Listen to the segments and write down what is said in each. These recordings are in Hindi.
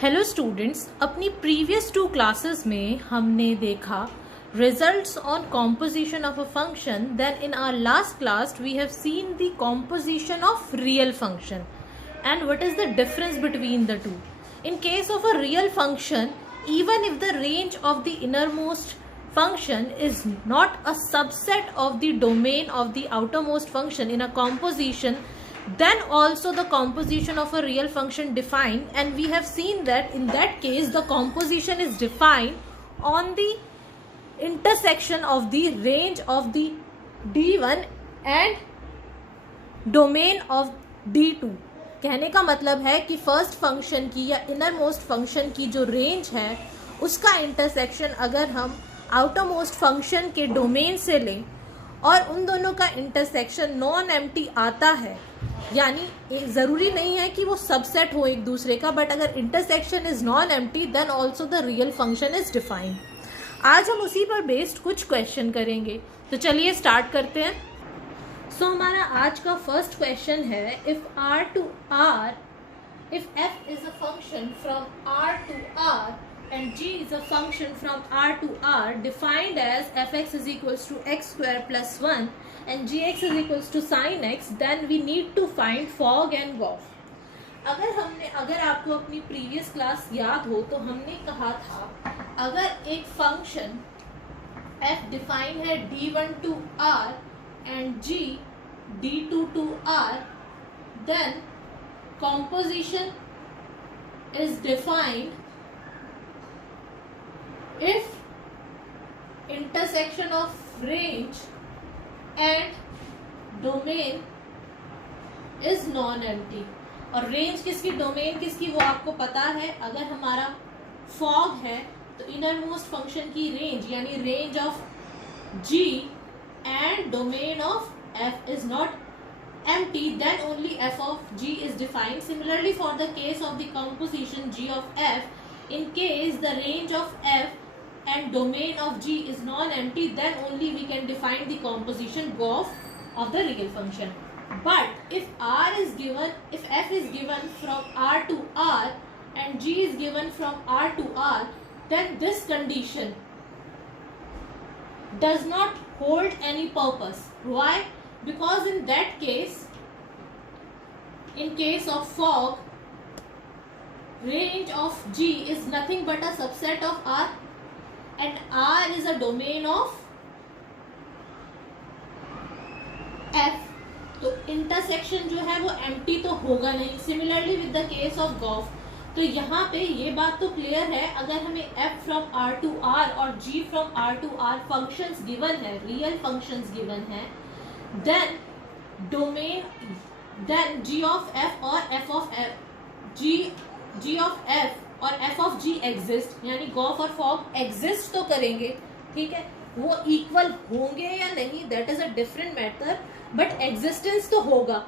हेलो स्टूडेंट्स, अपनी प्रीवियस 2 क्लासेस में हमने देखा results on composition of a function. Then in our last class we have seen the composition of real function and what is the difference between the two. In case of a real function, even if the range of the innermost function is not a subset of the domain of the outermost function in a composition, then also the composition of a real function defined, and we have seen that in that case the composition is defined on the intersection of the range of the d1 and domain of d2. कहने का मतलब है कि फर्स्ट फंक्शन की या इनर मोस्ट फंक्शन की जो रेंज है उसका इंटरसेक्शन अगर हम आउटर मोस्ट फंक्शन के डोमेन से लें और उन दोनों का इंटरसेक्शन नॉन एम्प्टी आता है, यानी ज़रूरी नहीं है कि वो सबसेट हो एक दूसरे का, बट अगर intersection is non empty then also the real function is defined. आज हम उसी पर बेस्ड कुछ क्वेश्चन करेंगे, तो चलिए स्टार्ट करते हैं. सो हमारा आज का फर्स्ट क्वेश्चन है, if r to r, if f is a function from r to r and g is a function from r to r defined as fx is equals to x square plus 1 and gx is equals to sin x, then we need to find fog and goff. अगर आपको अपनी प्रीवियस क्लास याद हो तो हमने कहा था अगर एक फंक्शन f डिफाइन है d1 to r and g d2 to r, then composition is defined if intersection of range and domain is non-empty. और रेंज किसकी, डोमेन किसकी, वो आपको पता है. अगर हमारा फॉग है तो इनर मोस्ट फंक्शन की रेंज यानी range of g and domain of f is not empty, then only f of g is defined. Similarly, for the case of the composition g of f, in case the range of f and domain of g is non-empty, then only we can define the composition goff of the real function. But if f is given from r to r and g is given from r to r, then this condition does not hold any purpose. Why? Because in that case, in case of fog, range of g is nothing but a subset of r and r is a domain of f, तो इंटरसेक्शन जो है वो एम्प्टी तो होगा नहीं. Similarly with the case of gof, तो यहाँ पे ये बात तो क्लियर है, अगर हमें f from r to r और g from r to r functions given है, रियल फंक्शंस गिवन है, then domain, then g of f और f of f, g of f और f ऑफ g एग्जिस्ट, यानी गॉफ और फॉग एग्जिस्ट तो करेंगे, ठीक है. वो इक्वल होंगे या नहीं that is a different matter, but existence तो होगा,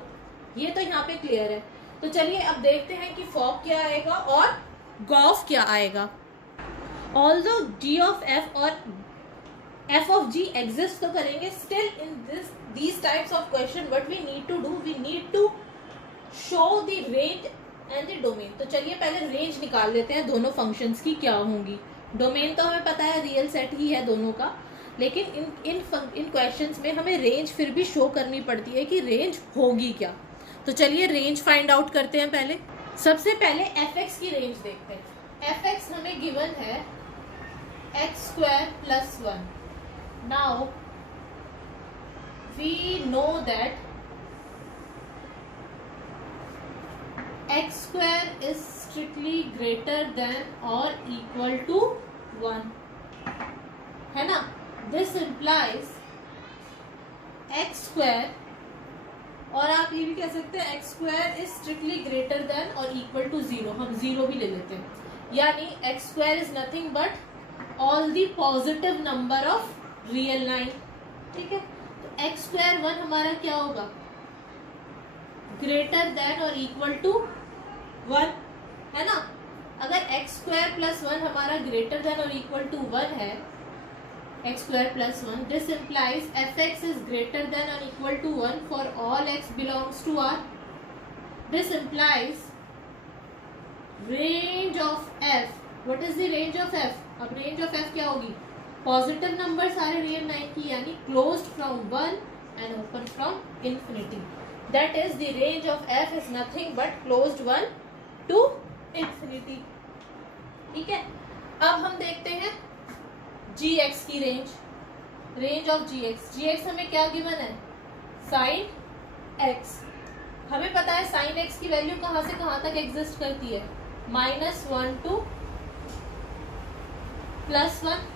ये तो यहाँ पे क्लियर है. तो चलिए अब देखते हैं कि फॉग क्या आएगा और गॉफ क्या आएगा. ऑल्दो g ऑफ f और f ऑफ g एग्जिस्ट तो करेंगे, still in these types of question what we need to do, we need to show the range and the domain. तो चलिए पहले रेंज निकाल लेते हैं दोनों फंक्शंस की क्या होंगी. डोमेन तो हमें पता है रियल सेट ही है दोनों का, लेकिन इन क्वेश्चंस में हमें रेंज फिर भी शो करनी पड़ती है कि रेंज होगी क्या. तो चलिए रेंज फाइंड आउट करते हैं. पहले सबसे पहले fx की रेंज देखते हैं. fx हमें गिवन है x square plus 1. Now we know that x square is strictly greater than or equal to 1, है ना. This implies x square, और आप ये भी कह सकते हैं x square is strictly greater than or equal to 0. हम 0 भी ले लेते हैं, यानी x square is nothing but all the positive number of real line, ठीक है. तो x square 1 हमारा क्या होगा, ग्रेटर देन और इक्वल टू 1, है ना. अगर x स्क्वायर प्लस 1 हमारा ग्रेटर देन और इक्वल टू 1 है, x square plus 1, this implies fx is greater than or equal to 1 for all x belongs to R. This implies range of F, what is the range of F? अब रेंज ऑफ एफ क्या होगी? पॉजिटिव नंबर सारे रियल नाइन की, यानी closed from 1 and open from infinity. That is the range of F is nothing but closed 1 to infinity. ठीक है, अब हम देखते हैं जी एक्स की रेंज. Range of G X. G X हमें क्या गिवन है? Sine X. हमें पता है साइन एक्स की वैल्यू कहाँ से कहाँ तक एग्जिस्ट करती है? -1 टू +1.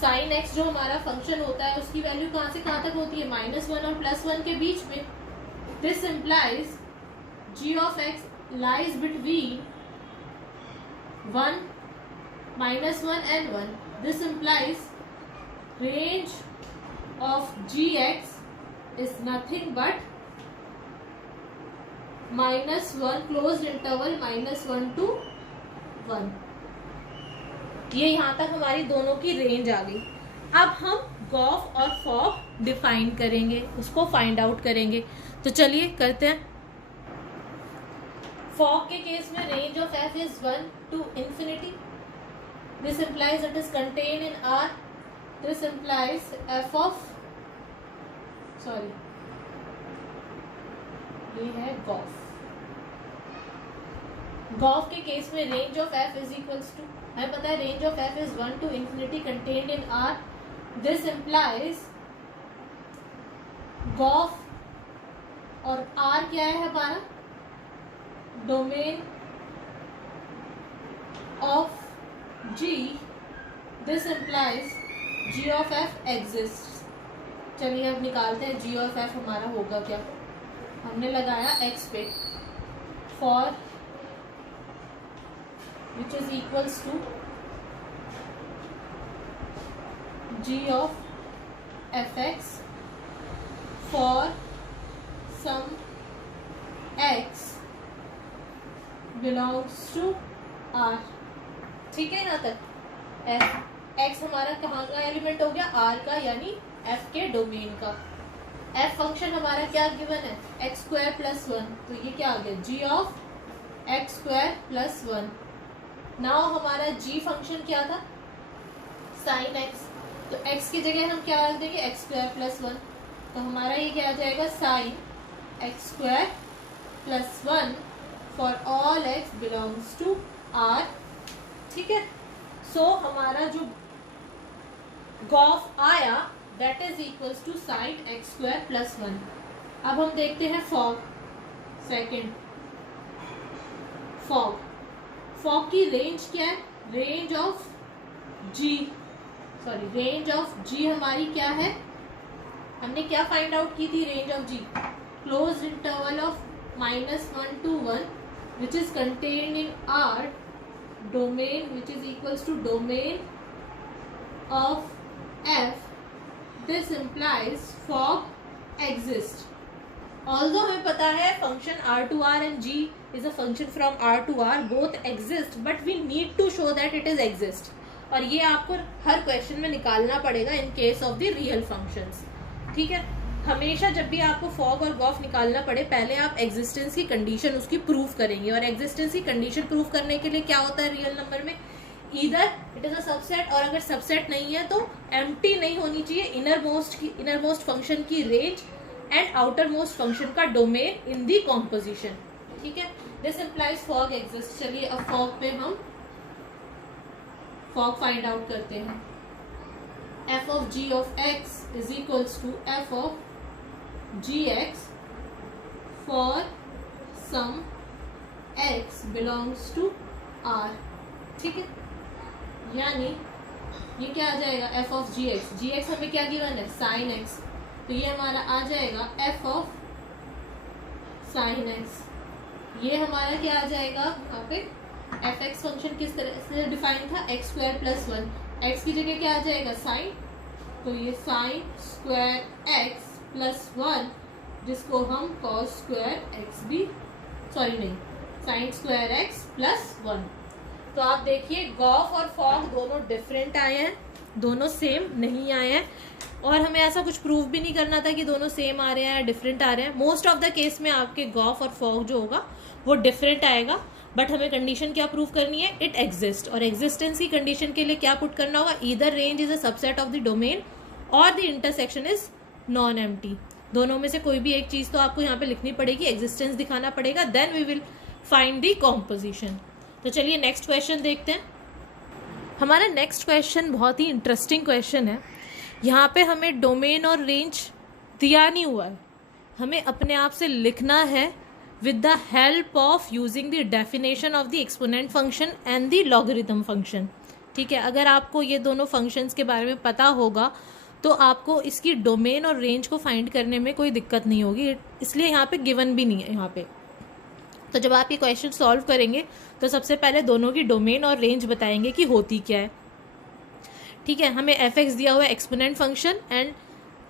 साइन एक्स जो हमारा फंक्शन होता है उसकी वैल्यू कहाँ से कहाँ तक होती है? -1 और +1 के बीच में. This implies G of X lies between 1, -1 and 1. This implies range of gx is nothing but -1 closed interval -1 to 1. ये यहाँ तक हमारी दोनों की रेंज आ गई. अब हम गॉफ और फॉग डिफाइन करेंगे, उसको फाइंड आउट करेंगे. तो चलिए करते हैं. फॉग के केस में range of F is 1 to infinity. This implies it is contained in R. This implies f of, sorry, ये है गॉफ. गॉफ के केस में range of f is equals to, हमें पता है range of f is 1 to infinity contained in R. This implies gof और R क्या है हमारा? Domain of G. This implies G of f exists. चलिए अब निकालते हैं G of f हमारा होगा क्या. हमने लगाया x पे for which is equals to G of fx for some x belongs to R. ठीक है यहाँ तक. एफ एक्स हमारा कहाँ का एलिमेंट हो गया? आर का, यानी एफ के डोमेन का. एफ फंक्शन हमारा क्या गिवन है? x² + 1. तो ये क्या आ गया? जी ऑफ x² + 1. नाउ हमारा जी फंक्शन क्या था? Sine x. तो x की जगह हम क्या रख देंगे? x² + 1. तो हमारा ये क्या आ जाएगा? Sine x² + 1 for all x belongs to R. ठीक है. सो हमारा जो गॉफ आया that is equals to sine x² + 1. अब हम देखते हैं फॉग. Second f o g. फॉग की रेंज क्या है? Range of G, sorry range of G हमारी क्या है? हमने क्या फाइंड आउट की थी? Range of G closed interval of -1 to 1 which is contained in R domain which is equals to domain of f. This implies fog exists. Although हमें पता है function R to R and G is a function from R to R, both exist, but we need to show that it is exist. और ये आपको हर क्वेश्चन में निकालना पड़ेगा in case of the real functions. ठीक है. हमेशा जब भी आपको फॉग और गॉफ निकालना पड़े पहले आप एग्जिस्टेंस की कंडीशन उसकी प्रूफ करेंगे. और एग्जिस्टेंस की कंडीशन प्रूफ करने के लिए क्या होता है रियल नंबर में? Either it is a subset, और अगर सबसेट नहीं है तो एम्प्टी नहीं होनी चाहिए इनर मोस्ट फंक्शन की range and outer most function का डोमेन इन दी कॉम्पोजिशन. ठीक है. This implies fog exist. चलिए अब फॉग पे हम फॉग फाइंड आउट करते हैं. f of g of x is equals to f of gx for some x belongs to R. ठीक है. यानी ये क्या आ जाएगा? f of gx. gx हमें क्या गिवन है? sin x. तो ये हमारा आ जाएगा f of sin x. ये हमारा क्या आ जाएगा? यहाँ पे fx फंक्शन किस तरह से डिफाइन था? x² + 1. x की जगह क्या आ जाएगा? साइन. तो ये sin² x + 1 जिसको हम cos² x भी, सॉरी नहीं, sin² x + 1. तो आप देखिए गॉफ और फॉग दोनों डिफरेंट आए हैं, दोनों सेम नहीं आए हैं. और हमें ऐसा कुछ प्रूव भी नहीं करना था कि दोनों सेम आ रहे हैं या डिफरेंट आ रहे हैं. मोस्ट ऑफ द केस में आपके गॉफ और फॉग जो होगा वो डिफरेंट आएगा. बट हमें कंडीशन क्या प्रूव करनी है, इट एग्जिस्ट, और एग्जिस्टेंस की कंडीशन के लिए क्या पुट करना होगा, either range is a subset of the domain or the intersection is non empty. दोनों में से कोई भी एक चीज तो आपको यहाँ पे लिखनी पड़ेगी, एग्जिस्टेंस दिखाना पड़ेगा, then we will find the composition. तो चलिए नेक्स्ट क्वेश्चन देखते हैं। हमारा नेक्स्ट क्वेश्चन बहुत ही इंटरेस्टिंग क्वेश्चन है। यहाँ पे हमें डोमेन और रेंज दिया नहीं हुआ है, हमें अपने आप से लिखना है with the help of using the definition of the exponent function and the logarithm function। ठीक है, अगर आपको ये दोनों फंक्शंस के बारे में पता होगा तो आपको इसकी डोमेन और रेंज को फाइंड करने में कोई दिक्कत नहीं होगी, इसलिए यहाँ पे गिवन भी नहीं है यहाँ पे। तो जब आप ये क्वेश्चन सॉल्व करेंगे तो सबसे पहले दोनों की डोमेन और रेंज बताएंगे कि होती क्या है। ठीक है, हमें एफ एक्स दिया हुआ है exponent function and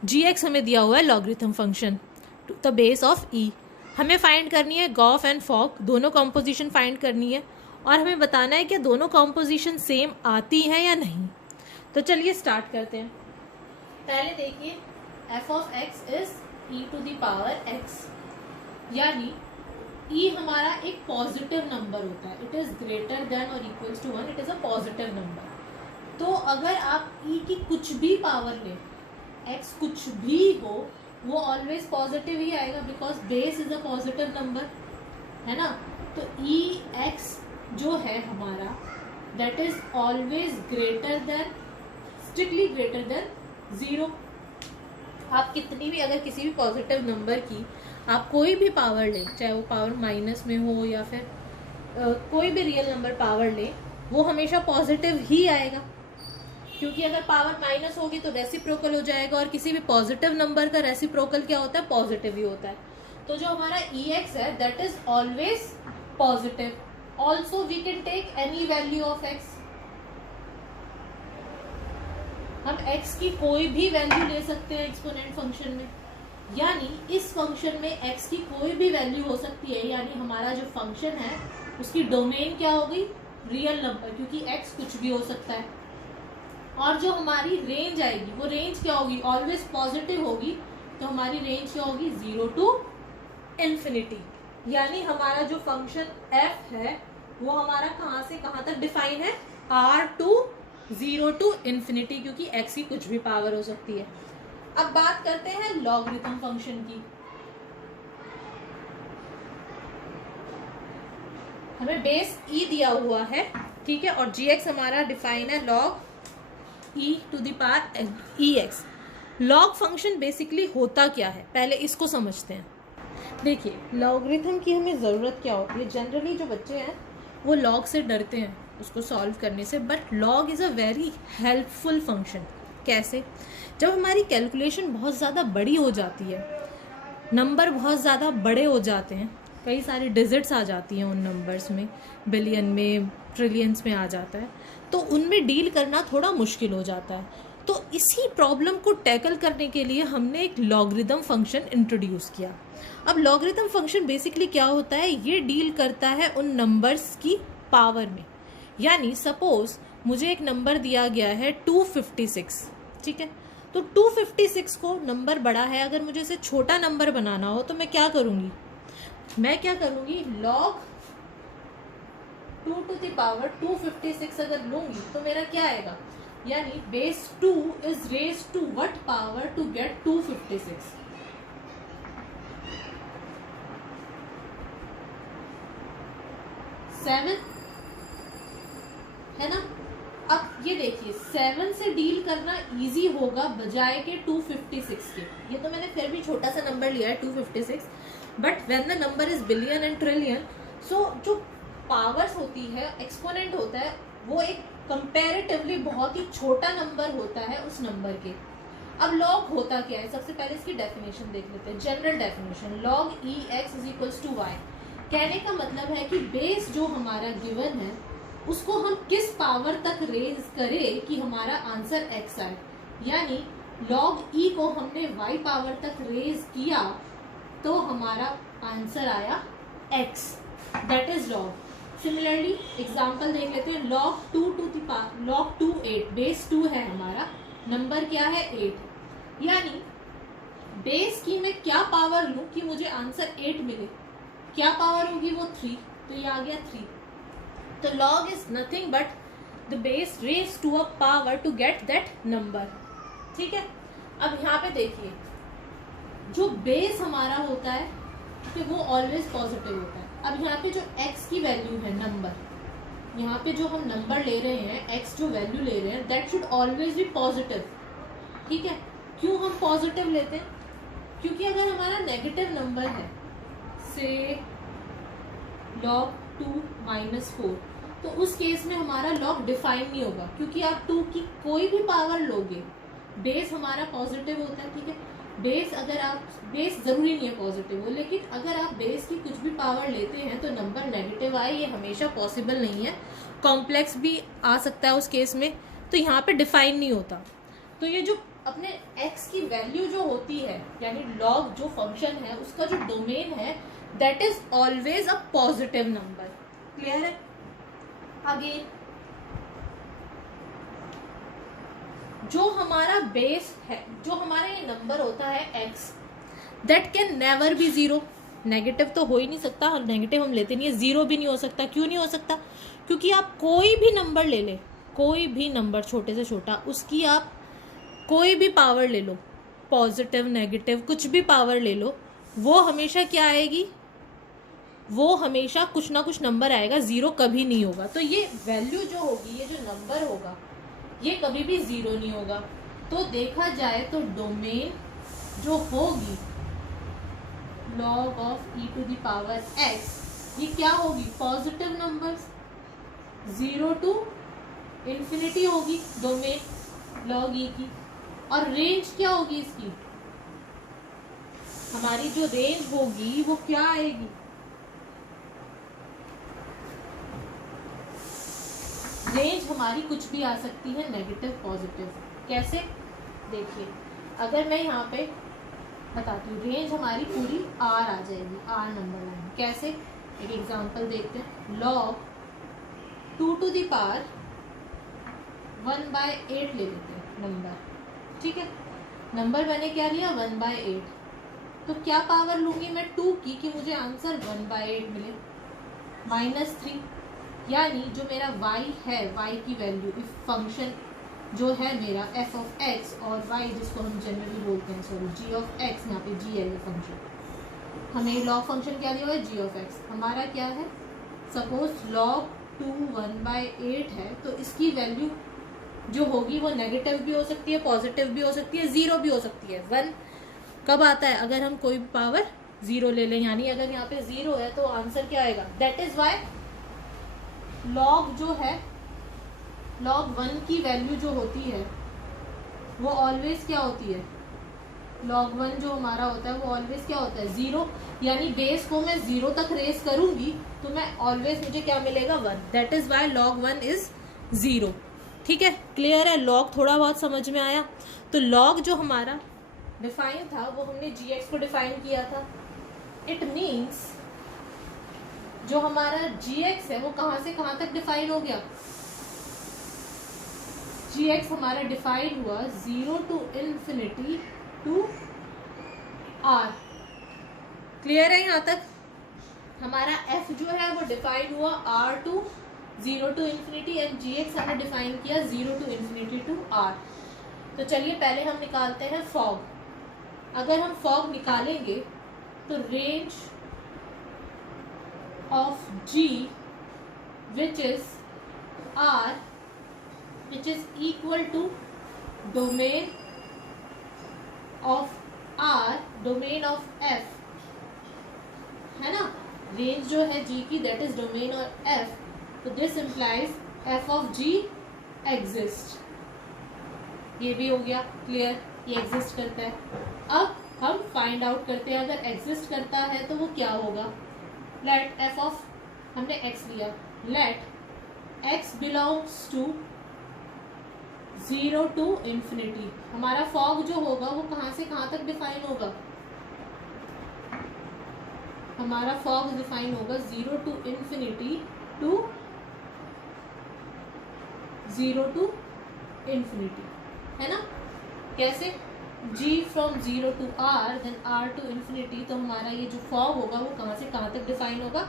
ji X हमें दिया हुआ है logarithm function to the base of E. हमें फाइंड करनी है गॉफ एंड फॉक, दोनों कॉम्पोजिशन फाइंड करनी है और हमें बताना है कि दोनों कॉम्पोजिशन सेम आती है या नहीं। तो चलिए स्टार्ट करते हैं। पहले देखिए F of x is E to the power X, यानी ई हमारा एक पॉजिटिव नंबर होता है, इट इज ग्रेटर देन और equals to 1, it is a positive number. तो अगर आप ई की कुछ भी पावर लें, एक्स कुछ भी हो, वो ऑलवेज पॉजिटिव ही आएगा because base is a positive number, है ना। तो ई एक्स जो है हमारा that is always greater than, strictly greater than 0। आप कितनी भी, अगर किसी भी पॉजिटिव नंबर की आप कोई भी पावर लें, चाहे वो पावर माइनस में हो या फिर कोई भी रियल नंबर पावर लें, वो हमेशा पॉजिटिव ही आएगा, क्योंकि अगर पावर माइनस होगी तो रेसिप्रोकल हो जाएगा, और किसी भी पॉजिटिव नंबर का रेसिप्रोकल क्या होता है, पॉजिटिव ही होता है। तो जो हमारा ई एक्स है that is always positive. Also we can take any value of X, हम एक्स की कोई भी वैल्यू ले सकते हैं एक्सपोनेंट फंक्शन में, यानी इस फंक्शन में एक्स की कोई भी वैल्यू हो सकती है, यानी हमारा जो फंक्शन है उसकी डोमेन क्या होगी, रियल नंबर, क्योंकि एक्स कुछ भी हो सकता है। और जो हमारी रेंज आएगी वो रेंज क्या होगी, ऑलवेज पॉजिटिव होगी, तो हमारी रेंज क्या होगी, 0 टू इन्फिनिटी। यानी हमारा जो फंक्शन f है वो हमारा कहाँ से कहाँ तक डिफाइन है, r टू 0 टू इन्फिनिटी, क्योंकि x की कुछ भी पावर हो सकती है। अब बात करते हैं लॉगरिथम फंक्शन की। हमें बेस e दिया हुआ है, ठीक है, और gx हमारा डिफाइन है log e to the power E X. Log function basically होता क्या है, पहले इसको समझते हैं। देखिए लॉगरिथम की हमें ज़रूरत क्या होती है, जनरली जो बच्चे हैं वो लॉग से डरते हैं उसको सॉल्व करने से, but log is a very helpful function. कैसे, जब हमारी कैलकुलेशन बहुत ज़्यादा बड़ी हो जाती है, नंबर बहुत ज़्यादा बड़े हो जाते हैं, कई सारी डिजिट्स आ जाती हैं उन नंबर्स में, बिलियन में, ट्रिलियंस में आ जाता है, तो उनमें डील करना थोड़ा मुश्किल हो जाता है। तो इसी प्रॉब्लम को टैकल करने के लिए हमने एक लॉगरिथम फंक्शन इंट्रोड्यूस किया। अब लॉगरिथम फंक्शन बेसिकली क्या होता है, ये डील करता है उन नंबर्स की पावर में। यानी सपोज मुझे एक नंबर दिया गया है 256, ठीक है, तो 256 को नंबर बड़ा है, अगर मुझे इसे छोटा नंबर बनाना हो तो मैं क्या करूँगी, लॉग 2 टू द पावर 256 अगर लूंगी तो मेरा क्या आएगा, यानी base 2 is raise to what power to get 256, 7, है ना। अब ये देखिए 7 से डील करना इजी होगा बजाय के 256 के। ये तो मैंने फिर भी छोटा सा नंबर लिया है 256, but when the number is billion and trillion, so जो पावर्स होती है, एक्सपोनेंट होता है, वो एक कंपैरेटिवली बहुत ही छोटा नंबर होता है उस नंबर के। अब लॉग होता क्या है, सबसे पहले इसकी डेफिनेशन देख लेते हैं। General definition, log E X is equals to Y. कहने का मतलब है कि बेस जो हमारा गिवन है उसको हम किस पावर तक रेज करें कि हमारा आंसर एक्स आए, यानी लॉग ई को हमने वाई पावर तक रेज किया तो हमारा आंसर आया X, that is log. Similarly example देख लेते हैं, log 2 to the power log 2 8, base 2 है हमारा, नंबर क्या है 8, यानी बेस की मैं क्या पावर लूं कि मुझे आंसर 8 मिले, क्या पावर होगी वो 3, तो ये आ गया 3। तो log is nothing but the base raised to a power to get that number. ठीक है, अब यहाँ पे देखिए जो बेस हमारा होता है कि वो ऑलवेज पॉजिटिव होता है. अब यहाँ पे जो x की वैल्यू है नंबर, यहाँ पे जो हम नंबर ले रहे हैं x जो वैल्यू ले रहे हैं that should always be positive. ठीक है, क्यों हम पॉजिटिव लेते हैं? क्योंकि अगर हमारा नेगेटिव नंबर है से log 2 - 4 तो उस केस में हमारा log डिफाइन नहीं होगा, क्योंकि आप 2 की कोई भी पावर लोगे बेस हमारा पॉजिटिव होता है. ठीक है, बेस जरूरी नहीं है पॉजिटिव हो, लेकिन अगर आप बेस की कुछ भी पावर लेते हैं तो नंबर नेगेटिव आए ये हमेशा पॉसिबल नहीं है. कॉम्प्लेक्स भी आ सकता है उस केस में, तो यहाँ पे डिफाइन नहीं होता. तो ये जो अपने x की वैल्यू जो होती है यानी log जो फंक्शन है उसका जो डोमेन है that is always a positive number. Clear है? अगेन जो हमारा बेस है, जो हमारा ये नंबर होता है x that can never be zero. Negative तो हो ही नहीं सकता, नेगेटिव हम लेते नहीं है. जीरो भी नहीं हो सकता. क्यों नहीं हो सकता? क्योंकि आप कोई भी नंबर ले लें, कोई भी नंबर छोटे से छोटा, उसकी आप कोई भी पावर ले लो, पॉजिटिव नेगेटिव कुछ भी पावर ले लो, वो हमेशा क्या आएगी? वो हमेशा कुछ ना कुछ नंबर आएगा, जीरो कभी नहीं होगा. तो ये वैल्यू जो होगी, ये जो नंबर होगा ये कभी भी जीरो नहीं होगा. तो देखा जाए तो डोमेन जो होगी log of e to the power x ये क्या होगी? पॉजिटिव नंबर्स 0 to infinity होगी डोमेन log e की. और रेंज क्या होगी इसकी? हमारी जो रेंज होगी वो क्या आएगी? रेंज हमारी कुछ भी आ सकती है, नेगेटिव पॉजिटिव. कैसे? देखिए अगर मैं यहाँ पे बताती हूँ, रेंज हमारी पूरी r आ जाएगी, r नंबर लाइन. कैसे? एक एग्जांपल देखते हैं. log 2 to the power 1/8 ले लेते हैं नंबर. ठीक है, नंबर मैंने क्या लिया? 1/8. तो क्या पावर लूंगी मैं 2 की कि मुझे आंसर 1/8 मिले? -3. यानी जो मेरा y है, y की वैल्यू इफ फंक्शन जो है मेरा f of x और y जिसको हम जनरली बोलते हैं g of x, यहाँ पे g है ये फंक्शन. हमें log फंक्शन क्या दिया हुआ है? g of x. हमारा क्या है? सपोज log 2 1/8 है, तो इसकी वैल्यू जो होगी वो नेगेटिव भी हो सकती है, पॉजिटिव भी हो सकती है, जीरो भी हो सकती है. 1 कब आता है? अगर हम कोई भी पावर जीरो ले लें. यानी अगर यहाँ पे जीरो है तो आंसर क्या आएगा? दैट इज वाई log जो है, log 1 की वैल्यू जो होती है वो ऑलवेज क्या होती है? log 1 जो हमारा होता है वो ऑलवेज क्या होता है? जीरो. यानी बेस को मैं जीरो तक रेस करूंगी तो मैं ऑलवेज मुझे क्या मिलेगा? 1. That is Y log 1 is zero. ठीक है, क्लियर है? log थोड़ा बहुत समझ में आया? तो log जो हमारा डिफाइन था वो हमने gx को डिफाइन किया था. इट मीन्स जो हमारा gx है वो कहाँ से कहाँ तक डिफाइन हो गया? gx हमारा डिफाइन हुआ 0 to infinity to r. Clear है यहाँ तक? हमारा f जो है वो डिफाइन हुआ r to 0 to infinity and gx हमने डिफाइन किया 0 to infinity to r. तो चलिए पहले हम निकालते हैं फॉग. अगर हम फॉग निकालेंगे तो range of g which is r which is equal to domain of r domain of f है ना. रेंज जो है g की दैट इज डोमेन और f. तो this implies f of g exist. ये भी हो गया क्लियर, ये एग्जिस्ट करता है. अब हम फाइंड आउट करते हैं अगर एग्जिस्ट करता है तो वो क्या होगा. लेट f of हमने x लिया, let x belongs to 0 to infinity. हमारा फॉग जो होगा वो कहाँ से कहाँ तक डिफाइन होगा? हमारा फॉग डिफाइन होगा 0 to infinity to 0 to infinity, है ना. कैसे? g from 0 to r then r to infinity. तो हमारा ये जो फॉग होगा वो कहाँ से कहाँ तक डिफाइन होगा?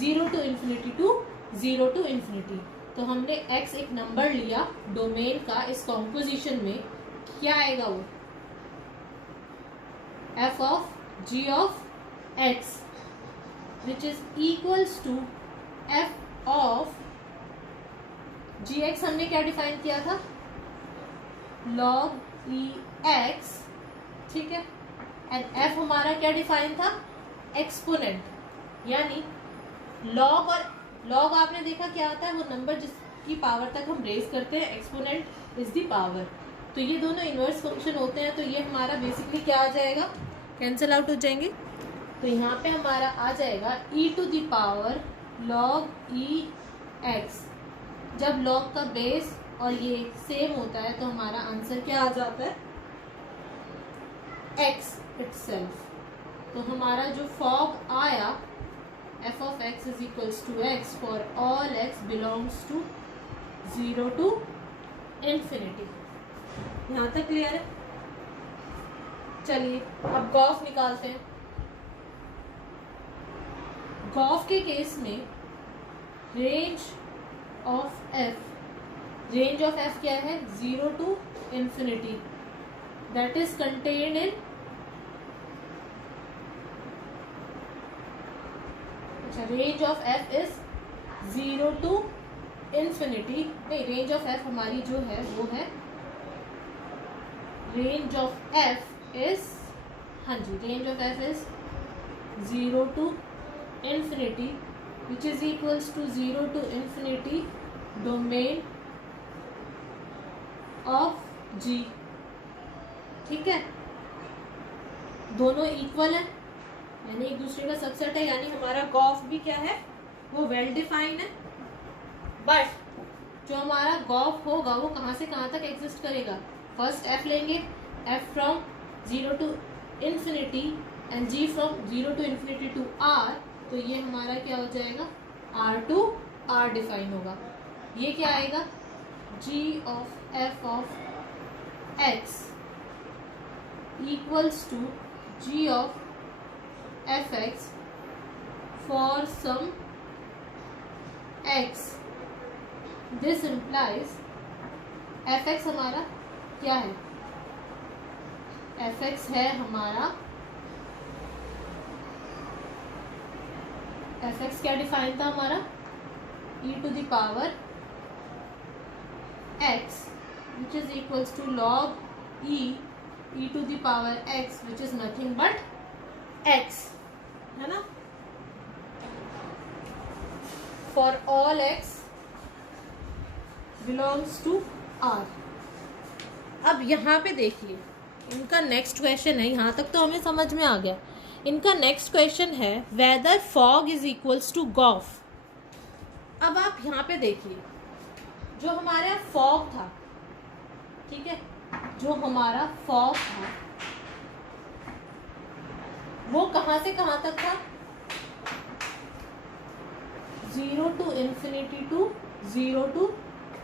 0 to infinity to 0 to infinity. तो हमने x एक नंबर लिया डोमेन का, इस कॉम्पोजिशन में क्या आएगा वो f of g of x which is equals to f of gx। हमने क्या डिफाइन किया था, log e x, ठीक है। एंड f हमारा क्या डिफाइन था, एक्सपोनेंट, यानी log, और log आपने देखा क्या आता है, वो नंबर जिसकी पावर तक हम रेज करते हैं, एक्सपोनेंट इज द पावर। तो ये दोनों इनवर्स फंक्शन होते हैं, तो ये हमारा बेसिकली क्या आ जाएगा, कैंसिल आउट हो जाएंगे। तो यहाँ पे हमारा आ जाएगा e to the power log e x। जब log का बेस और ये सेम होता है तो हमारा आंसर क्या आ जाता है, x इटसेल्फ। तो हमारा जो फॉग आया f of x is equals to x for all x belongs to 0 to infinity। यहाँ तक क्लियर है। चलिए अब गॉफ निकालते हैं। गॉफ के केस में रेंज ऑफ f क्या है, 0 to infinity, that is contained in range of f is 0 to infinity, नहीं, रेंज ऑफ f हमारी जो है वो है, रेंज ऑफ f इज, हाँ जी, range of f is 0 to infinity which is equals to 0 to infinity domain of g, ठीक है। दोनों इक्वल है, यानी एक दूसरे का सबसेट है, यानी हमारा गॉफ भी क्या है, वो वेल डिफाइंड है। बट जो हमारा गॉफ होगा वो कहाँ से कहाँ तक एग्जिस्ट करेगा, फर्स्ट f लेंगे, f from 0 to infinity and g from 0 to infinity to r, तो ये हमारा क्या हो जाएगा, r to r डिफाइन होगा। ये क्या आएगा, g of f of x equals to g of fx for some x। This implies fx हमारा क्या है, fx है हमारा, fx क्या डिफाइन था हमारा, e to the power x which is equals to log e to the power x which is nothing but x, है ना, for all x belongs to r। अब यहाँ पे देखिए इनका नेक्स्ट क्वेश्चन है, यहाँ तक तो हमें समझ में आ गया। इनका नेक्स्ट क्वेश्चन है whether fog is equals to gof. अब आप यहाँ पे देखिए, जो हमारा फॉग था, ठीक है, जो हमारा फॉग था वो कहाँ से कहाँ तक था, 0 to infinity to 0 to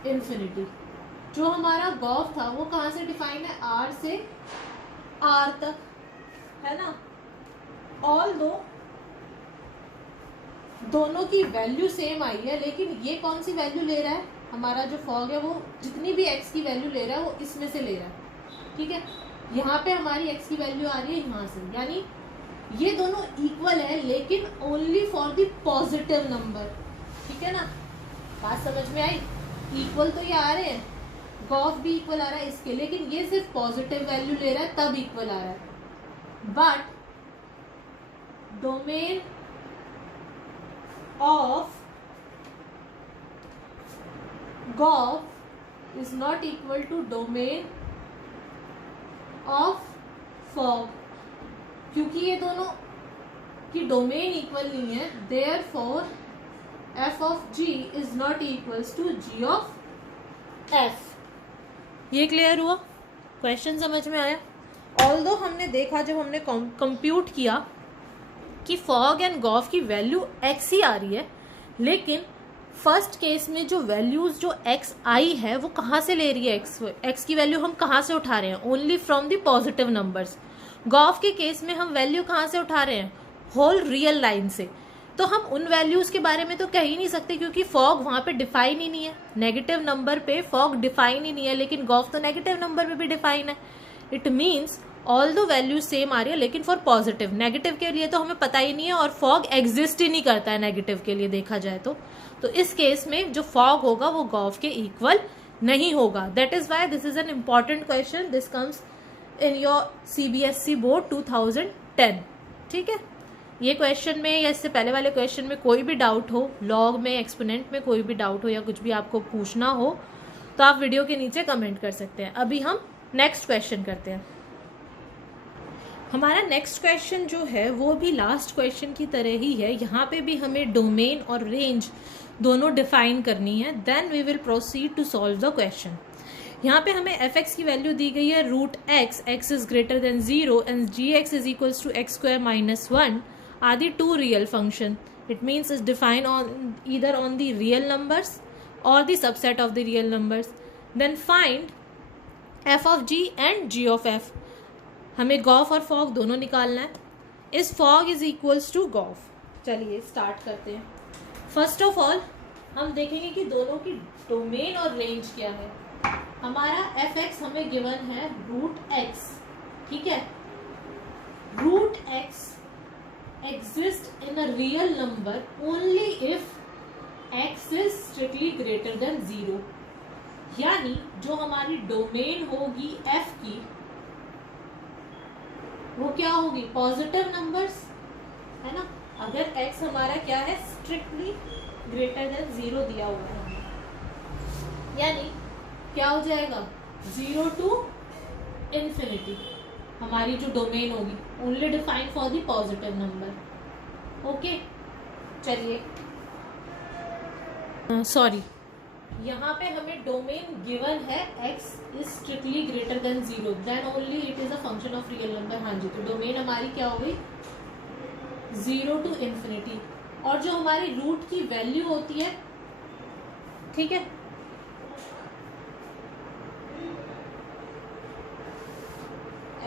infinity। जो हमारा गॉफ था वो कहाँ से डिफाइन है, r से r तक, है ना। ऑल दोनों की वैल्यू सेम आई है, लेकिन ये कौन सी वैल्यू ले रहा है, हमारा जो फॉग है वो जितनी भी x की वैल्यू ले रहा है वो इसमें से ले रहा है, ठीक है। यहाँ पे हमारी x की वैल्यू आ रही है यहाँ से, यानी ये दोनों इक्वल है, लेकिन only for the positive number, ठीक है ना। बात समझ में आई, इक्वल तो ये आ रहे हैं, गॉफ भी इक्वल आ रहा है इसके, लेकिन ये सिर्फ पॉजिटिव वैल्यू ले रहा है तब इक्वल आ रहा है। But domain of gof is not equal to domain of fog, क्योंकि ये दोनों की डोमेन इक्वल नहीं है, therefore f of g is not equals to g of f। ये क्लियर हुआ, क्वेश्चन समझ में आया। ऑल्दो हमने देखा जब हमने कंप्यूट किया कि फॉग एंड गॉफ की वैल्यू x ही आ रही है, लेकिन फर्स्ट केस में जो वैल्यूज जो x आई है वो कहाँ से ले रही है, x की वैल्यू हम कहाँ से उठा रहे हैं, only from the positive numbers. Gof के केस में हम वैल्यू कहाँ से उठा रहे हैं, होल रियल लाइन से। तो हम उन वैल्यूज के बारे में तो कह ही नहीं सकते, क्योंकि फॉग वहां पे डिफाइन ही नहीं है। नेगेटिव नंबर पे फॉग डिफाइन ही नहीं है, लेकिन गॉफ तो नेगेटिव नंबर पे भी डिफाइन है। इट मीन्स ऑल दो वैल्यूज सेम आ रही है, लेकिन फॉर पॉजिटिव। नेगेटिव के लिए तो हमें पता ही नहीं है, और फॉग एग्जिस्ट ही नहीं करता है नेगेटिव के लिए देखा जाए तो इस केस में जो फॉग होगा वो गॉफ के इक्वल नहीं होगा। That is why this is an important question, this comes in your CBSE board 2010। ठीक है, ये क्वेश्चन में या इससे पहले वाले क्वेश्चन में कोई भी डाउट हो, लॉग में, एक्सपोनेंट में कोई भी डाउट हो या कुछ भी आपको पूछना हो तो आप वीडियो के नीचे कमेंट कर सकते हैं। अभी हम नेक्स्ट क्वेश्चन करते हैं। हमारा नेक्स्ट क्वेश्चन जो है वो भी लास्ट क्वेश्चन की तरह ही है। यहाँ पे भी हमें डोमेन और रेंज दोनों डिफाइन करनी है। Then we will proceed to solve the question. यहाँ पे हमें f(x) की वैल्यू दी गई है √x, x is greater than 0 and gx is equals to x² - 1 are the two real function. It means it's defined on either on the real numbers or the subset of the real numbers. Then find f of g and g of f. हमें गॉफ और फॉग दोनों निकालना है। Is fog is equals to gof. चलिए स्टार्ट करते हैं। फर्स्ट ऑफ ऑल हम देखेंगे कि दोनों की डोमेन और रेंज क्या है। हमारा f(x) हमें गिवन है √x। ठीक है, √x exist in a real number only if x is strictly greater than 0। यानी जो हमारी डोमेन होगी f की वो क्या होगी, पॉजिटिव नंबर्स, है ना। अगर x हमारा क्या है, स्ट्रिक्टली ग्रेटर देन 0 दिया हुआ है, यानी क्या हो जाएगा 0 to infinity हमारी जो डोमेन होगी, only defined for the positive number. Okay, चलिए सॉरी, यहाँ पे हमें डोमेन गिवन है x is strictly greater than 0 then only it is a function of real number. हाँ जी, तो डोमेन हमारी क्या हो गई 0 to infinity। और जो हमारी रूट की वैल्यू होती है, ठीक है,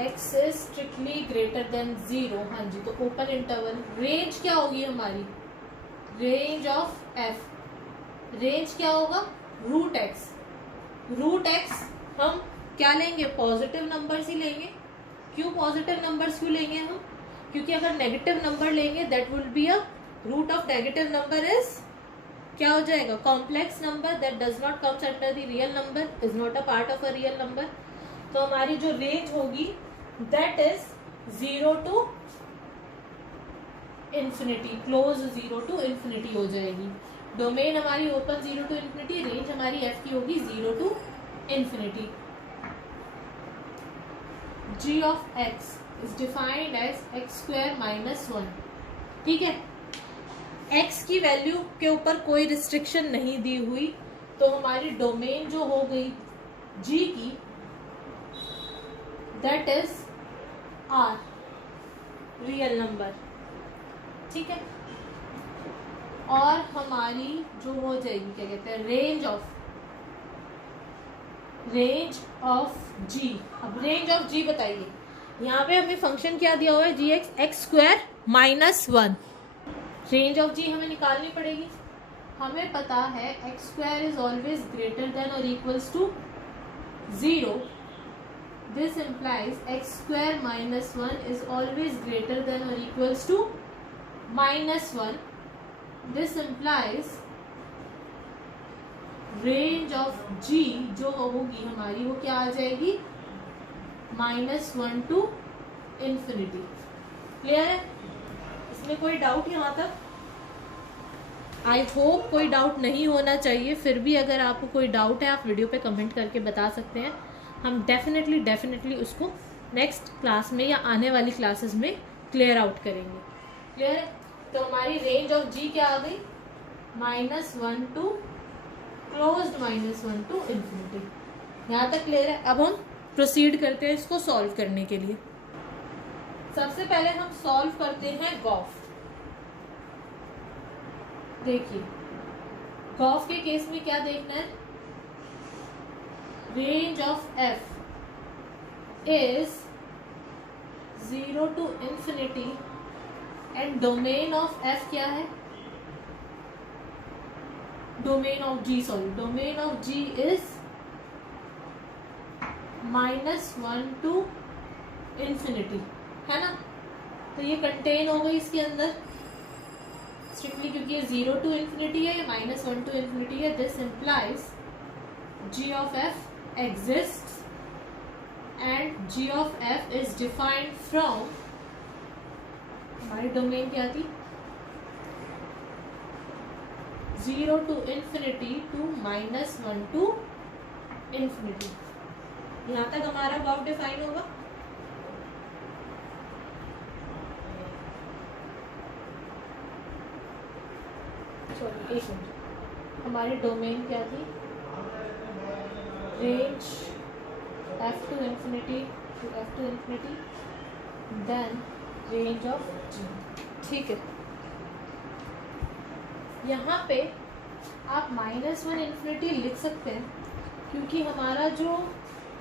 x is strictly greater than 0। हाँ जी, तो ओपन इंटरवल। रेंज क्या होगी हमारी, रेंज ऑफ f, रेंज क्या होगा √x। √x हम क्या लेंगे, पॉजिटिव नंबर्स ही लेंगे। क्यों पॉजिटिव नंबर्स क्यों लेंगे हम, क्योंकि अगर नेगेटिव नंबर लेंगे that will be a root of negative number is क्या हो जाएगा, complex number that does not comes under the real number, is not a part of a real number. तो हमारी जो रेंज होगी that is 0 to infinity, close 0 to infinity हो जाएगी। डोमेन हमारी ओपन 0 to infinity, रेंज हमारी f की होगी 0 to infinity। g of x is defined as x² - 1। ठीक है, x की वैल्यू के ऊपर कोई रिस्ट्रिक्शन नहीं दी हुई, तो हमारी डोमेन जो हो गई g की that is r, real number. ठीक है, और हमारी जो हो जाएगी क्या कहते हैं, रेंज ऑफ g। अब रेंज ऑफ g बताइए, यहाँ पे हमें फंक्शन क्या दिया हुआ है, gx x² - 1। Range of g हमें निकालनी पड़ेगी। हमें पता है x² is always greater than और equals to 0। This implies x² - 1 is always greater than or equals to -1। This implies range of g जो होगी हमारी वो क्या आ जाएगी, -1 to infinity। क्लियर है, इसमें कोई डाउट यहाँ तक? आई होप कोई डाउट नहीं होना चाहिए। फिर भी अगर आपको कोई डाउट है आप वीडियो पे कमेंट करके बता सकते हैं। हम डेफिनेटली उसको नेक्स्ट क्लास में या आने वाली क्लासेस में क्लियर आउट करेंगे। क्लियर है, तो हमारी रेंज ऑफ जी क्या आ गई, -1 to क्लोज्ड -1 to infinity। यहाँ तक क्लियर है। अब हम प्रोसीड करते हैं इसको सॉल्व करने के लिए। सबसे पहले हम सॉल्व करते हैं गॉफ। देखिए गॉफ के केस में क्या देखना है, range of f is 0 to infinity and domain of f क्या है, domain of ji is -1 to infinity, है ना। तो ये कंटेन हो गई इसके अंदर स्ट्रिक्टली, क्योंकि ये 0 to infinity है, ये -1 to infinity है। This implies g of f exists and g of f is defined from, हमारी डोमेन क्या थी, 0 to infinity to -1 to infinity। यहाँ तक हमारा गॉफ डिफाइन होगा। सॉरी, एक मिनट, हमारी डोमेन क्या थी, range f to infinity to f to infinity, then range of g। ठीक है, यहाँ पे आप -1 इन्फिनिटी लिख सकते हैं, क्योंकि हमारा जो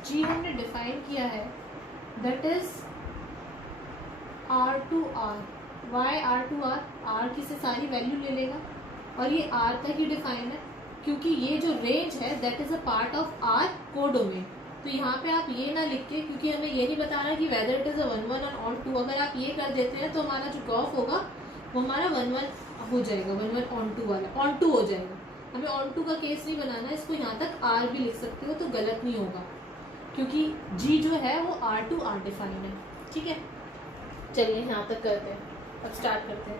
g हमने डिफाइन किया है that is r to r। Y r to r, r की से सारी वैल्यू ले लेगा और ये r तक ही डिफाइन है, क्योंकि ये जो रेंज है that is a part of r codomain. तो यहाँ पे आप ये ना लिख के, क्योंकि हमें ये नहीं बताना कि वेदर इट इज अ 1 1 और 2, अगर आप ये कर देते हैं तो हमारा जो गॉफ होगा वो हमारा 1 1 हो जाएगा, 1 1 on 2 वाला on 2 हो जाएगा। हमें on 2 का केस नहीं बनाना, इसको यहाँ तक r भी लिख सकते हो तो गलत नहीं होगा, क्योंकि g जो है वो r to r डिफाइन है। ठीक है, चलिए यहाँ तक करते हैं, अब स्टार्ट करते हैं।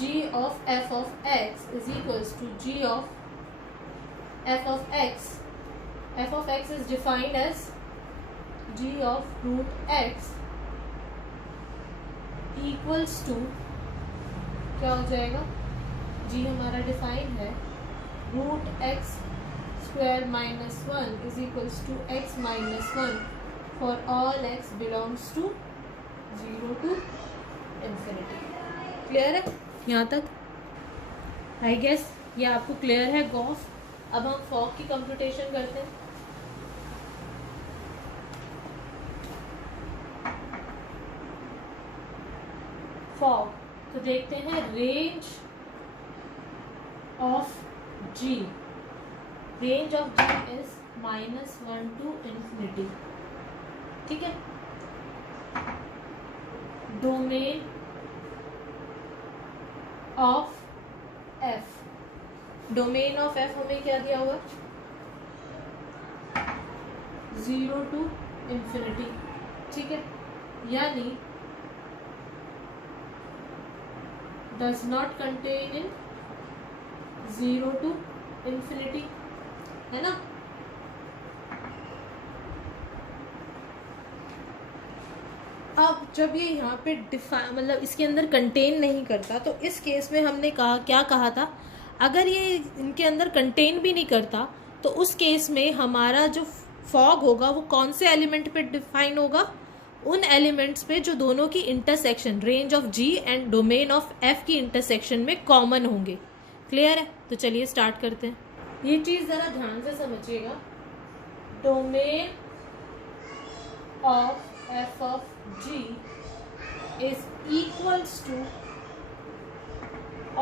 g of f of x is equals to g of f of x। f of x is defined as g of root x equals to, क्या हो जाएगा, g हमारा डिफाइन है root x square -1 is equals to x -1 for all x belongs to 0 to infinity। Clear है यहाँ तक? आई गेस ये आपको क्लियर है गॉफ। अब हम फॉग की कंप्यूटेशन करते हैं। फॉग, तो देखते हैं range of g, range of g is -1 to infinity। ठीक है, domain of f, domain of f हमें क्या दिया हुआ, 0 to infinity। ठीक है, यानी does not contain in 0 to infinity, है ना। अब जब ये यहाँ पे मतलब इसके अंदर कंटेन नहीं करता, तो इस केस में हमने क्या कहा था, अगर ये इनके अंदर कंटेन भी नहीं करता तो उस केस में हमारा जो फॉग होगा वो कौन से एलिमेंट पे डिफाइन होगा, उन एलिमेंट्स पे जो दोनों की intersection, range of g and domain of f की इंटरसेक्शन में कॉमन होंगे। क्लियर है? तो चलिए स्टार्ट करते हैं। ये चीज़ ज़रा ध्यान से समझिएगा। Domain of F of ji is equals to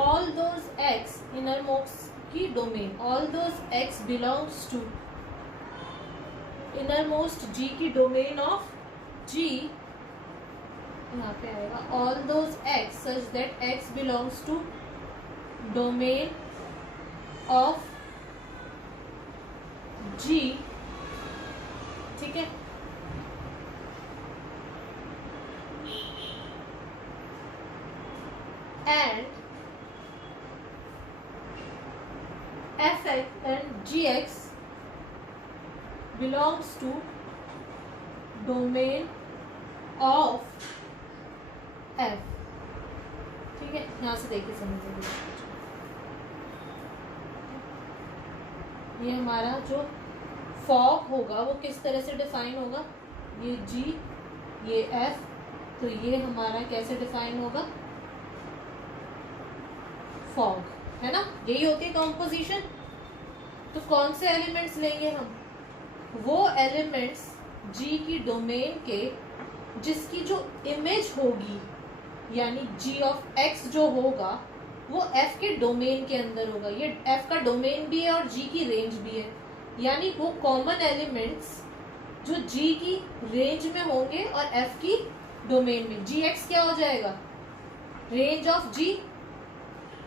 all those X, innermost की domain, all those x belongs to innermost G की डोमेन ऑफ जी, यहाँ पे आएगा all those x such that x belongs to domain of G. ठीक है, and F X and ji X belongs to domain of F. ठीक है, यहाँ से देखिए समझिए, ये हमारा जो फॉग होगा वो किस तरह से डिफाइन होगा, ये जी, ये एफ, तो ये हमारा कैसे डिफाइन होगा, फॉग, है ना। यही होती है कॉम्पोजिशन। तो कौन से एलिमेंट्स लेंगे हम, वो एलिमेंट्स जी की डोमेन के जिसकी जो इमेज होगी, यानी जी ऑफ एक्स जो होगा वो एफ के डोमेन के अंदर होगा। ये एफ का डोमेन भी है और जी की रेंज भी है, यानी वो कॉमन एलिमेंट्स जो जी की रेंज में होंगे और एफ की डोमेन में। जी एक्स क्या हो जाएगा, range of g,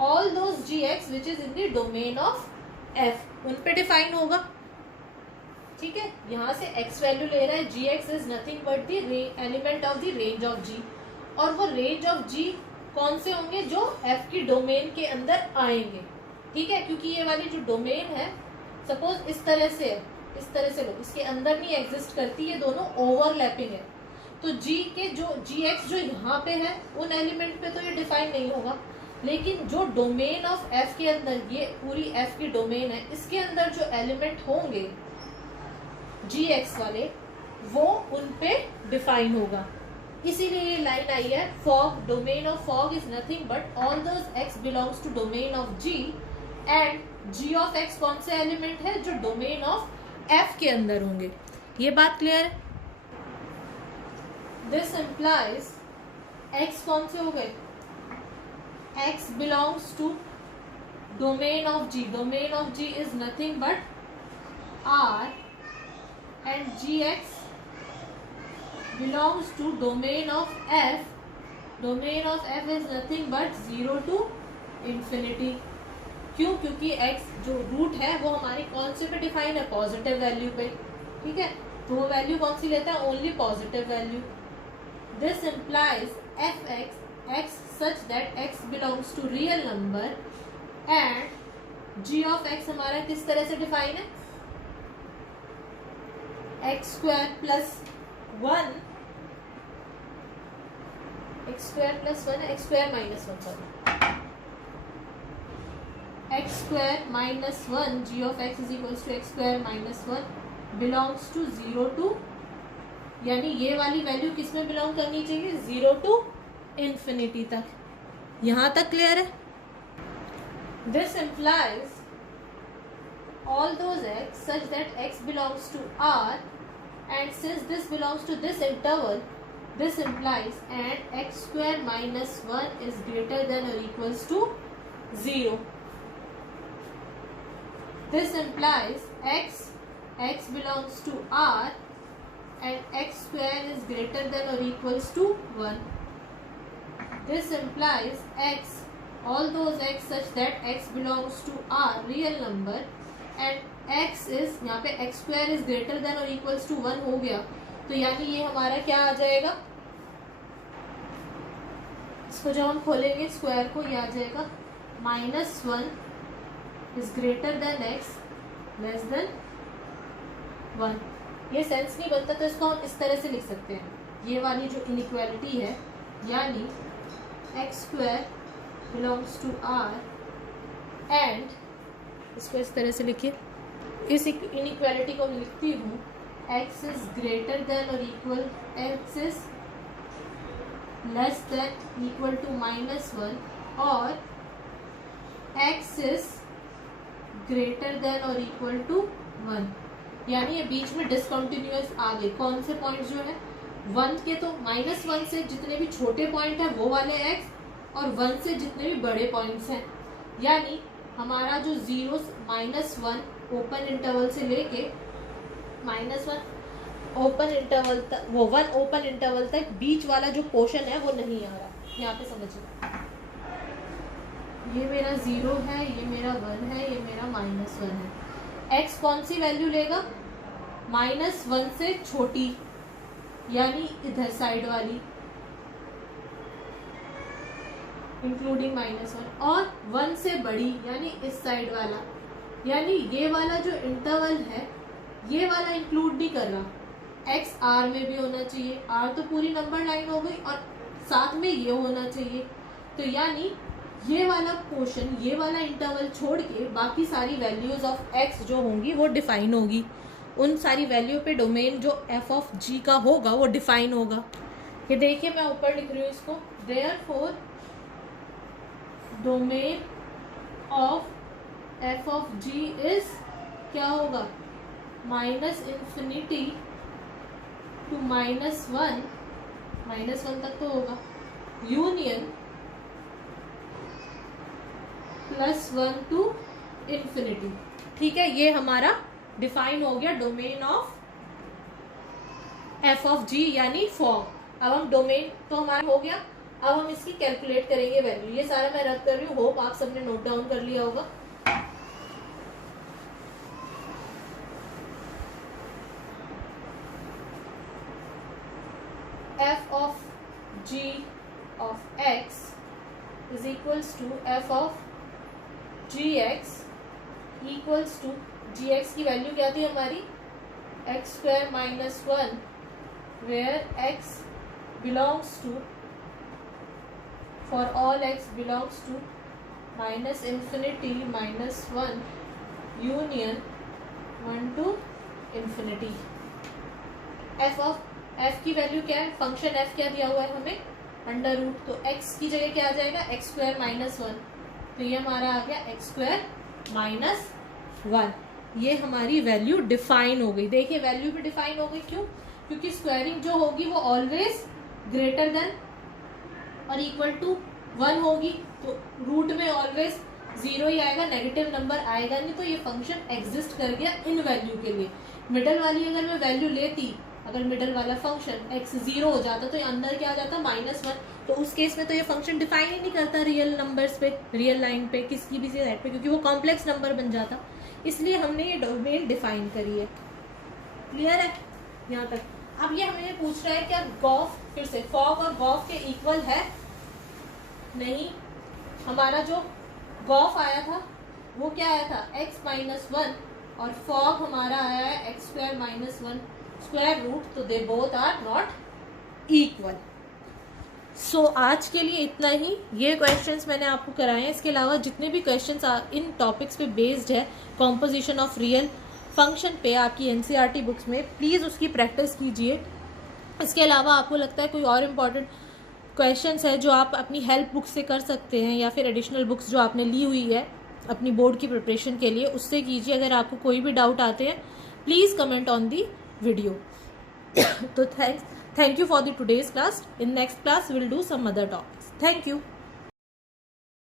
all those g x which is in the domain of f, उन पे डिफाइन होगा। ठीक है, यहां से एक्स वैल्यू ले रहा है, G X is nothing but the element of the range of G, और वो रेंज ऑफ जी कौन से होंगे, जो एफ की डोमेन के अंदर आएंगे। ठीक है, क्योंकि ये वाली जो डोमेन है सपोज इस तरह से है, इस तरह से लो, इसके अंदर नहीं एग्जिस्ट करती, ये दोनों ओवरलैपिंग है। तो जी के जो जी एक्स जो यहाँ पे है उन एलिमेंट पे तो ये डिफाइन नहीं होगा, लेकिन जो डोमेन ऑफ एफ के अंदर, ये पूरी एफ की डोमेन है, इसके अंदर जो एलिमेंट होंगे जी एक्स वाले, वो उन पे डिफाइन होगा। इसीलिए ये लाइन आई है, fog, domain of fog is nothing but all those x belongs to domain of g, and g of x कौन से एलिमेंट है, जो डोमेन ऑफ एफ के अंदर होंगे। ये बात क्लियर है। दिस इंप्लाइज एक्स कौन से हो गए, x belongs to domain of g, domain of ji is nothing but R, and ji x belongs to domain of f, domain of f is nothing but 0 to infinity। क्यों, क्योंकि x जो रूट है वो हमारी कौन से पे डिफाइन है, पॉजिटिव वैल्यू पे। ठीक है, तो वो वैल्यू कौन सी लेता है, only positive value. This implies f x x such that x belongs to real number, and g of x हमारा किस तरह से डिफाइन है, x square plus 1, x square plus 1 है, x square minus 1, sorry, x square minus 1, g of x is equals to x square minus 1 belongs to 0 to, यानी ये वाली वैल्यू किस में बिलोंग करनी चाहिए, 0 टू इन्फिनिटी तक। यहां तक क्लियर है। This implies all those x such that x belongs to R, and since this belongs to this interval, this implies and x square minus 1 is greater than or equals to 0. This implies x belongs to r and x square is greater than or equals to 1. This implies x, all those x such that x belongs to r real number, and x is यहाँ पे x square is greater than और इक्वल्स टू 1 हो गया, तो यानी ये हमारा क्या आ जाएगा, इसको जब हम खोलेंगे स्क्वायर को, ये आ जाएगा -1 is greater then x less than 1। ये सेंस नहीं बनता, तो इसको हम इस तरह से लिख सकते हैं, ये वाली जो इनइक्वालिटी है, यानी x square belongs to R, and इसको इस तरह से लिखिए, इस इनइक्वालिटी को लिखती हूँ, x इज ग्रेटर देन और equal, x is less than equal to -1, और x इज ग्रेटर देन और इक्वल टू 1, यानी ये बीच में डिसकंटिन्यूअस आ गए। कौन से पॉइंट जो है 1 के, तो -1 से जितने भी छोटे पॉइंट है वो वाले x, और 1 से जितने भी बड़े पॉइंट्स हैं, यानी हमारा जो 0 -1 ओपन इंटरवल से लेके -1 ओपन इंटरवल तक, वो 1 ओपन इंटरवल तक बीच वाला जो पोर्शन है वो नहीं आ रहा। यहाँ पे समझिए, ये मेरा 0 है, ये मेरा 1 है, ये मेरा -1 है। x कौन सी वैल्यू लेगा, -1 से छोटी, यानी इधर साइड वाली इंक्लूडिंग -1, और 1 से बड़ी यानी इस साइड वाला, यानी ये वाला जो इंटरवल है ये वाला इंक्लूड नहीं कर रहा। x r में भी होना चाहिए, r तो पूरी नंबर लाइन हो गई, और साथ में ये होना चाहिए, तो यानी ये वाला पोर्शन, ये वाला इंटरवल छोड़ के बाकी सारी वैल्यूज ऑफ x जो होंगी वो डिफाइन होगी। उन सारी वैल्यू पे डोमेन जो f ऑफ g का होगा वो डिफाइन होगा। ये देखिए मैं ऊपर लिख रही हूँ इसको, therefore domain of f of g is क्या होगा, -infinity टू -1, -1 तक तो होगा, यूनियन +1 to infinity। ठीक है, ये हमारा डिफाइन हो गया domain of f of g यानी फॉर्म। अब हम डोमेन तो हमारा हो गया, अब हम इसकी कैलकुलेट करेंगे वैल्यू। ये सारा मैं रख कर रही हूँ, होप आप सबने नोट डाउन कर लिया होगा। f of g of x is equals to f of gx equals to gx की वैल्यू क्या थी हमारी x² - 1 where x belongs to, for all x belongs to -infinity -1 union 1 to infinity। f की वैल्यू क्या है, फंक्शन f क्या दिया हुआ है हमें, अंडर रूट, तो x की जगह क्या आ जाएगा x² - 1, तो ये हमारा आ गया x² - 1। ये हमारी वैल्यू डिफाइन हो गई। देखिए वैल्यू भी डिफाइन हो गई, क्यों, क्योंकि स्क्वायरिंग जो होगी वो ऑलवेज ग्रेटर देन और इक्वल टू 1 होगी, तो रूट में ऑलवेज 0 ही आएगा, नेगेटिव नंबर आएगा नहीं, तो ये फंक्शन एग्जिस्ट कर गया इन वैल्यू के लिए। मिडल वाली अगर मैं वैल्यू लेती, अगर मिडल वाला फंक्शन x 0 हो जाता तो ये अंदर क्या आ जाता -1, तो उस केस में तो ये फंक्शन डिफाइन ही नहीं करता रियल नंबर्स पे, रियल लाइन पे, किसी भी साइड पे, क्योंकि वो कॉम्प्लेक्स नंबर बन जाता। इसलिए हमने ये डोमेन डिफाइन करी है। क्लियर है यहाँ तक। अब ये हमें पूछ रहा है क्या गॉफ, फिर से फॉग और गॉफ के इक्वल है, नहीं, हमारा जो गॉफ आया था वो क्या आया था x - 1 और फॉग हमारा आया है x² - 1 स्क्वायर रूट, तो they both are not equal. So आज के लिए इतना ही। ये क्वेश्चंस मैंने आपको कराए हैं, इसके अलावा जितने भी क्वेश्चंस इन टॉपिक्स पे बेस्ड है, कॉम्पोजिशन ऑफ रियल फंक्शन पे आपकी एनसीईआरटी बुक्स में, प्लीज़ उसकी प्रैक्टिस कीजिए। इसके अलावा आपको लगता है कोई और इम्पॉर्टेंट क्वेश्चंस है जो आप अपनी हेल्प बुक से कर सकते हैं, या फिर एडिशनल बुक्स जो आपने ली हुई है अपनी बोर्ड की प्रिपरेशन के लिए, उससे कीजिए। अगर आपको कोई भी डाउट आते हैं please comment on the video। तो thank you for the today's class. In next class we'll do some other topics. Thank you.